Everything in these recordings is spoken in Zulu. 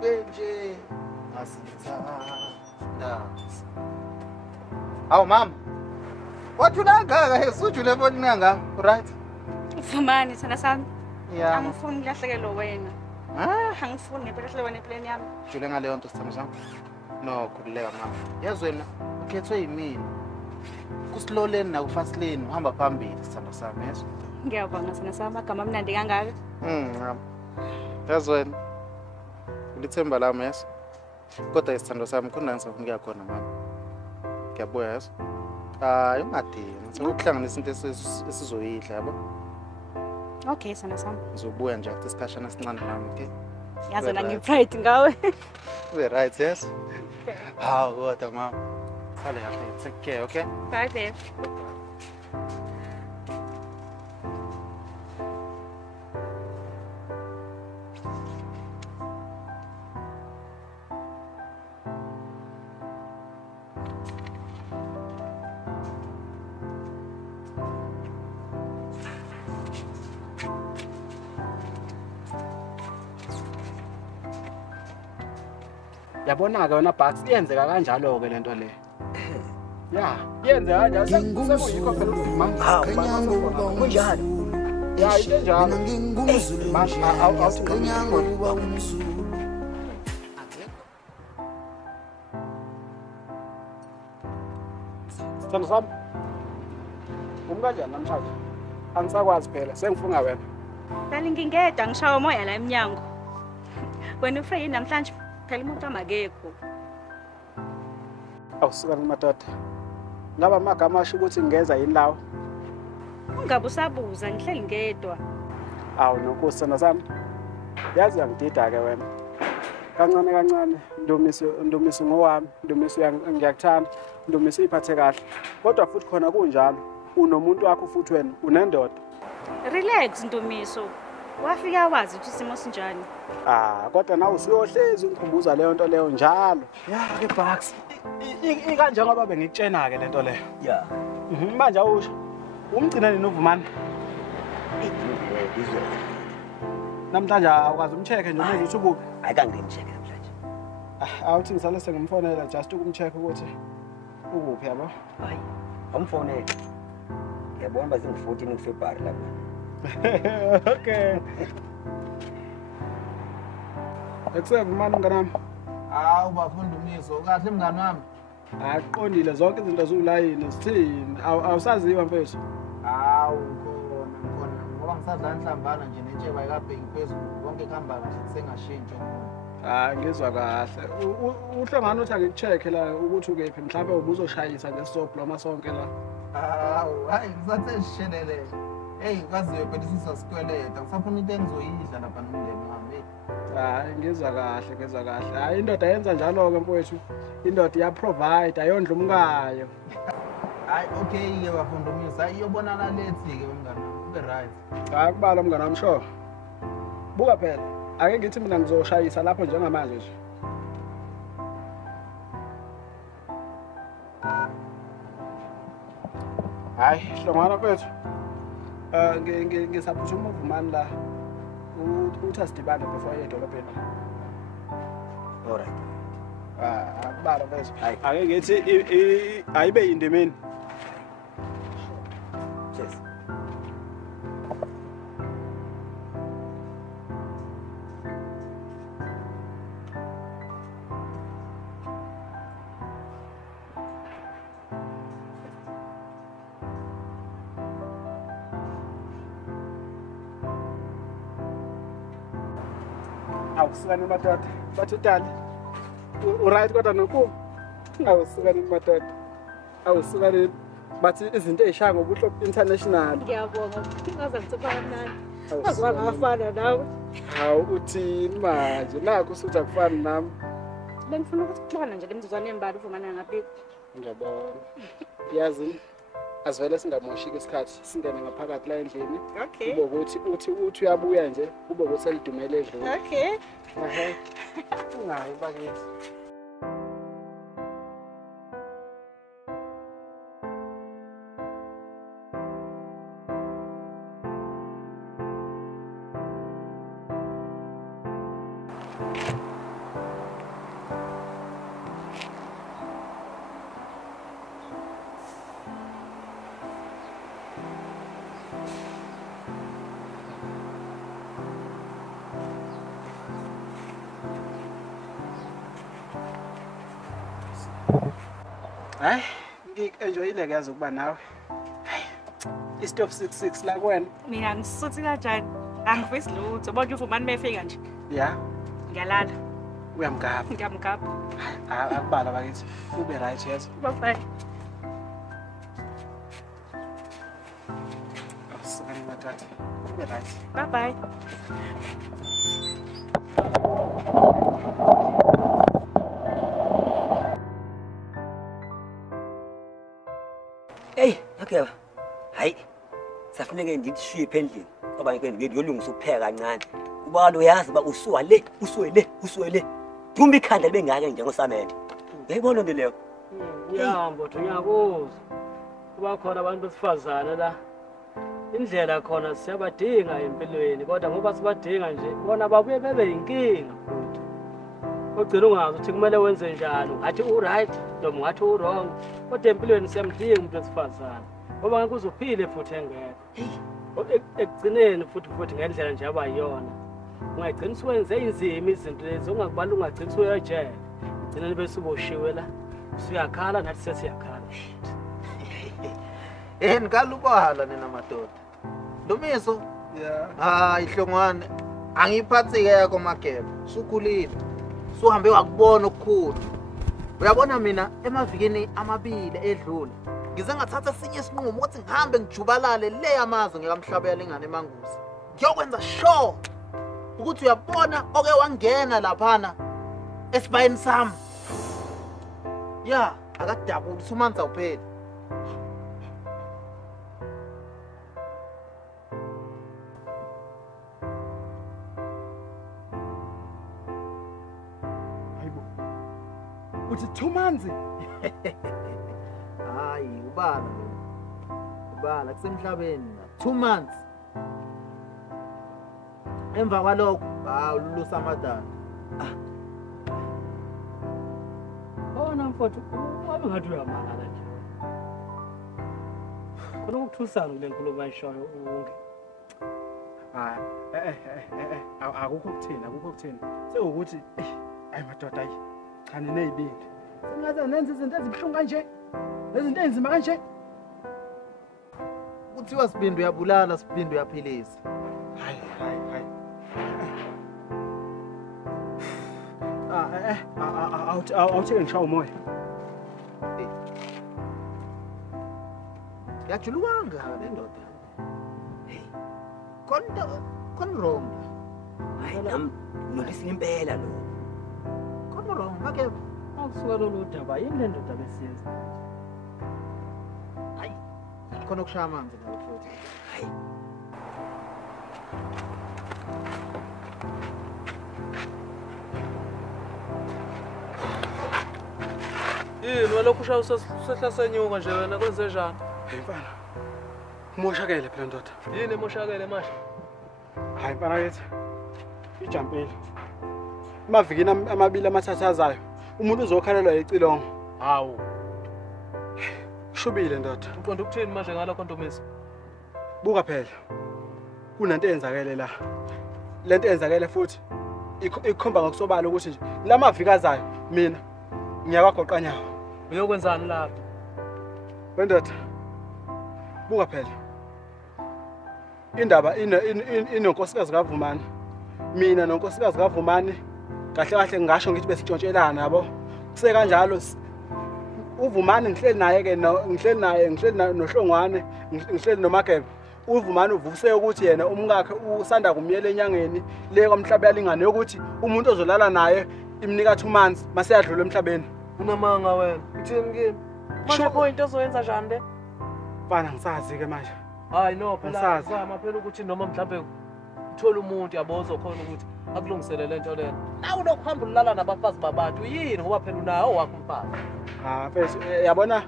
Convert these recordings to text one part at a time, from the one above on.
Benje asitha. Awu mama. Wathi ulangaka he sujule phone nganga, right? Ufumani sana sami. Yeah. Angifuni lahlekelo wena. Angifuni ngempela wena eplan yami. Jule ngaleyo nto sithando sami. No, khulileka mama. Yazi wena ukhethwe yimini. Kusiloleni na kufasileni uhamba phambili sithando sami, yeso. Ngiyabonga sana sami agama amnandi kangaka. Mama. Yazi wena ulithemba lami, yeso. Kodwa isithando sami khona ngisafuna ukuya khona mama. Ngiyabuya, yeso. Ungadini. Sokuhlanganisa into esizoyidla yabo. Okay sana sami. Ngizobuya nje after isikhashana esincane nami, okay? Yazi na ngipride ngawe. We're right, yes. How good, mama. Sale happy. Take care, okay? Bye babe. Yabona ke wena Bucks iyenzeka kanjalo ke lento le. Ya, iyenzeka kanjalo sekuyikho phela mama. Kunjalo. Ya, injalo. Sithando sami. Umkanjani namhlanje? Angisakwazi phela, sengifunga wena. Dali ngingeda ngishawa umoya la eminyango. Wena ufree namhlanje phela umuntu amakekho. Awusuka kumatata. Ngaba amagama asho ukuthi ngeza yini lawo? Ungabe usabuza ngihleli ngedwa. Awu nokusana sami. Yazi uyangidida ke wena. Kancane kancane Ndumiso ngowami, Ndumiso ngiyakuthanda, Ndumiso iphathe kahle. Kodwa futhi khona kunjalo, unomuntu wakho futhi wena unendoda. Relax Ndumiso. Wafika wazi ukuthi isimo sinjani. Kodwa nawe usuyohlezi ungikhumbuza leyo nto leyo njalo. Ya ke Bucks. Ikanje ngoba bengikutshena ke lento leyo. Yeah. Manje awusho. Umgcina nini uVumani? Izwe. Namhlanje awukazi umcheck nje umuntu uthi ubuphi? Ayikangengicheck namhlanje. Awuthi ngisale sengimfonela just ukumcheck ukuthi ukuphi yabo. Hayi. Amfonele. Yabona bazingu14 kuFebruary lapha. Okay. Ekusevumani mnganami. Ubafunda umiso, kahle mngani wami. Aqondile zonke izinto ziulayini sithini? Awusaziwa mfethu. Khona ngoba ngisadla inhlambana nje netsheba ikabheki phezulu konke kuhamba kahle kusengashintsho. Ngizwa kahle. Uhlangana uthi angikucheck la ukuthi ukephi mhlawumbe ubuzoshayisa ngesobloma sonke la. Hayi ngisathe sishelele. Hey, kwaziwe phela sisasikweleta. Ngisafuna into engizoyidla lapha nomndeni wami. Ngizwa kahle. Hayi indoda yenza njalo ke mfowethu. Indoda iyaprovide ayondla umkayo. Hayi okay ke bafunda umisa. Iyobonana lethi ke mngani. Ube right. Kubala mngani wami sho. Buka phela. Ake ngithi mina ngizoshayisa lapho njengamanje nje. Hayi, hlongana mfethu. Ngisaphuthuma uVumani la. Uthi asidibane before edolobheni. Alright. Akubala mfethu. Ake ngithi ayibe yindemeni. Cheers. Awusikani madoda. Bathi utali. Uright kodwa noku. Awusikani madoda. Awusikani bathi izinto ezishaya ngobuhlo international. Ngiyabonga. Ngaze ngithoba kamnandi. Akwanga afana nawe. Hawu uthini manje? Nakho usuthi akufani nami. Bengifuna ukuthi kubona nje lemizuzwana embali uVumani ngaphi. Ngiyabona. Yazi asivele singamoshiki isikhathi singene ngaphakathi la endlini. Okay. Kube ukuthi uthi uyabuya nje kube ukuthi selidumele edlule. Okay. Ungayi bakithi. Hayi, ngik-enjoyile ke yazi ukuba nawe. I-stop 66 la kuwena. Mina ngisuthi kanjani? Angivisi lutho. Bonke uvumani mefika nje. Ya, Ngiyalala. uyamgaba. Ngiyamgaba. Akubala bakithi. Ube right yes. Bye. Awusakani mathatha. Ube right. Bye. Hey, okay. Hayi. Safuneke ngidishiye endlini. Ngoba ngiyolungisa ukupheka kancane. Kuba kalo yazi ba usuwa le. Dumba ikhanda libengake njengosamele. Uyayibona into leyo? Uyahamba uthi uyakuza. Kuba khona abantu besifazana la. Indlela khona siyabadinga empilweni kodwa ngoba sibadinga nje bona babuye bebe inkinga futhi. Ugcina ungazi ukuthi kumele wenze njani. Ngathi u-right noma ngathi u-wrong. Kodwa empilweni siyamdinga umuntu wesifazana. Ngoba ngeke uzuphile futhi engekho. Ekugcineni futhi ngendlela nje abayiyona. Ungagcina uwenze inzima izinto lezi ongakubala ungagcina uyajela. Ugcina bese uboshiwe la. Usuyakhala nathi sesiyakhala. Nikalubala nina madoda. Ndumiso? Yeah. Hayi hlongwane. Angiphathi ke yakho magebe. Sukhulile. Suhambe wakubona okukhulu. Uyabona mina emavikini amabili edlule. Ngize ngathatha sinye isinqumo ukuthi ngihambe ngijubalale le yamazwe ngekamhlabela ingane emanguzi. Ngiyokwenza sure ukuthi uyabona oke wangena laphana esibayeni sami. Ya, akadabuli sumanza uphela. Hayibo. Uthi 2 months. Hayi ubala. Ubala kusemhlabeni 2 months. Emva kwalokho ululusa amadala. Bona mfowethu wabe ngathi uyamangala nje. Khona ukuthusana kule nkulumo ayishoyo unge. Akukho kuthini. Sekukuthi ayi madoda ayi. Cha ninezibindi. Sengaze nenze izinto ezibhlungu kanje. Nezinto enzima kanje. Kuthiwa sibindi uyabulala sibindi uyaphilisa. Hayi. Awuthike ngishawa umoya. Yajuluka le ndoda. Hey. Kon wrong. Hayi nami nolisi impela lo. Kon wrong make Akusuka lolu daba yini le ndoda besiyenza. hayi. Khona ukushaya amanzi nawe futhi. Hayi. Yini walokhu ushaya usehla senyuka nje wena kwenze njani? Mfana. Umoshakele phela ndoda. Yini emoshakele manje? Hayi mfana yethi. Ijampile. Mavikini amabili amathathazayo. Umuntu uzokhalelwa icilongo. Hawu. Shubile ndoda. Uqonda ukuthini manje ngalokho Ntomisi? Buka phela. Kunanto eyenzakele la. Lento eyenzakele futhi ikhomba ngokusobala ukuthi nje lamaviki azayo mina ngiyakwagoqa nyawo. Uyokwenzani lapho? Wendoda. Buka phela. Indaba inonkosikazi kaVumani. Mina nonkosikazi kaVumani kahle ngisho ngithi besitshontshelana yabo. Kuse kanjalo uVumani ngihleli naye ke ngihleli noHlongwane ngihleli noMagebe. uVumani uvuse ukuthi yena umkakhe usanda kumyela enyangeni le kwamhlaba yalingane ukuthi umuntu ozolala naye imnika 2 months mase yadlula emhlabeni. Unamanga wena. Uthini kimi? Manje point ozoyenza njani le? Bana ngisazi ke manje. Hayi no phela Ngisazi. zama phela ukuthi noma mhlambe uthola umuntu yabo ozokhona ukuthi akulungisele lento lena. Nawu lokuhamba ulala nabafazi babantu yini ngoba phela unawo wakho umfazi. Mfethu yabona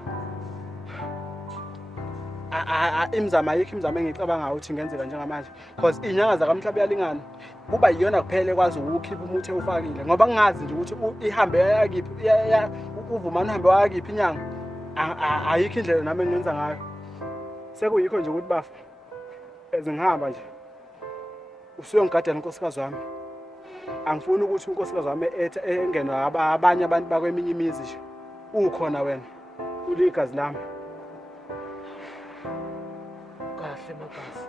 imizamo ayikho imizamo engicabanga ukuthi ingenzeka njengamanje because inyanga zakamhlaba iyalingana kuba yiyona kuphela ekwazi ukukhipha umuthi ewufakile ngoba ngingazi nje ukuthi ihambe yakiphi uvumana uhambe wakiphi inyanga ayikho indlela nami engenza ngayo sekuyikho nje ukuthi bafa ezingihamba nje usuyongigadela unkosikazi wami angifuni ukuthi unkosikazi wami engenwa abanye abantu bakweminye imizi nje ukhona wena uligazi lami kahle magazi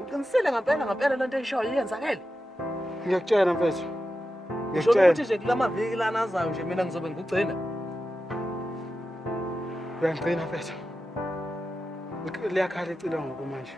uqinisele ngempela lento eyishoyo iyenzakele ngiyakutshela mfethu usho ukuthi nje kulamaviki lana azayo nje mina ngizobe ngigcina uyangigcina mfethu liyakhala icila ngoku manje